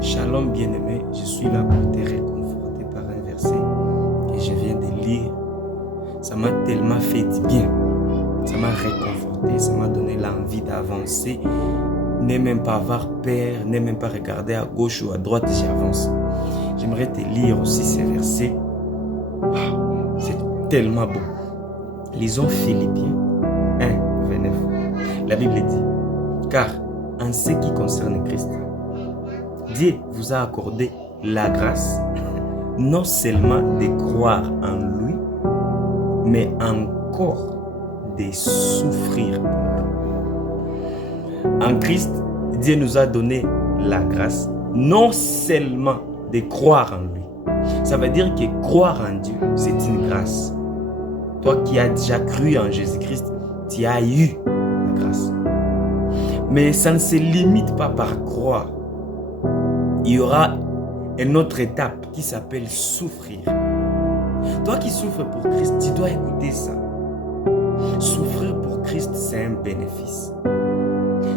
Shalom bien-aimé, je suis là pour te réconforter par un verset que je viens de lire. Ça m'a tellement fait du bien, ça m'a réconforté, ça m'a donné l'envie d'avancer. Ne même pas avoir peur, ne même pas regarder à gauche ou à droite, j'avance. J'aimerais te lire aussi ces versets. Wow, c'est tellement beau. Lisons Philippiens 1, 29. La Bible dit, car en ce qui concerne Christ, Dieu vous a accordé la grâce, non seulement de croire en lui, mais encore de souffrir. En Christ, Dieu nous a donné la grâce, non seulement de croire en lui. Ça veut dire que croire en Dieu, c'est une grâce. Toi qui as déjà cru en Jésus-Christ, tu as eu la grâce. Mais ça ne se limite pas par croire. Il y aura une autre étape qui s'appelle souffrir. Toi qui souffres pour Christ, tu dois écouter ça. Souffrir pour Christ, c'est un bénéfice.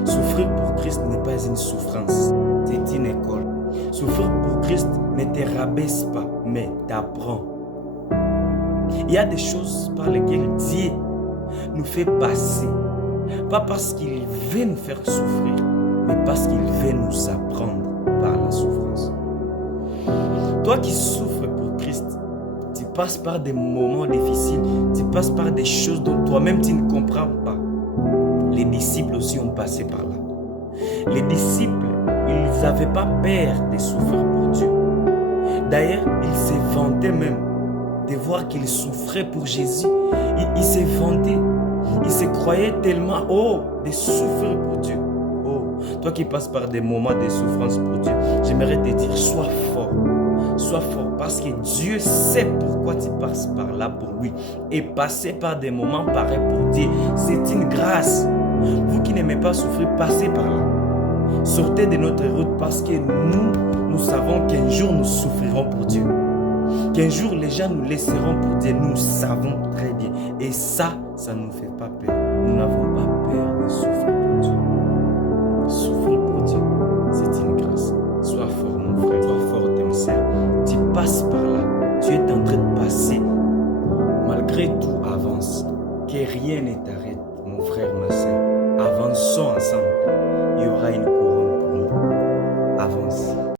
Souffrir pour Christ n'est pas une souffrance, c'est une école. Souffrir pour Christ ne te rabaisse pas, mais t'apprend. Il y a des choses par lesquelles Dieu nous fait passer. Pas parce qu'il veut nous faire souffrir, mais parce qu'il veut nous apprendre par la souffrance. Toi qui souffres pour Christ, tu passes par des moments difficiles, tu passes par des choses dont toi-même tu ne comprends pas. Les disciples aussi ont passé par là. Les disciples, ils n'avaient pas peur de souffrir pour Dieu. D'ailleurs, ils se vantaient même de voir qu'ils souffraient pour Jésus. Ils se vantaient. Ils se croyaient tellement haut de souffrir pour Dieu. Oh, toi qui passes par des moments de souffrance pour Dieu, j'aimerais te dire, sois fort. Sois fort parce que Dieu sait pourquoi tu passes par là pour lui. Et passer par des moments pareils pour Dieu, c'est une grâce. Vous qui n'aimez pas souffrir, passez par là. Sortez de notre route parce que nous savons qu'un jour nous souffrirons pour Dieu. Qu'un jour les gens nous laisseront pour Dieu, nous savons très bien. Et ça ne nous fait pas peur. Nous n'avons pas peur de souffrir pour Dieu. Souffrir pour Dieu, c'est une grâce. Sois fort mon frère, sois fort ma sœur. Tu passes par là, tu es en train de passer. Malgré tout, avance. Que rien ne t'arrête mon frère,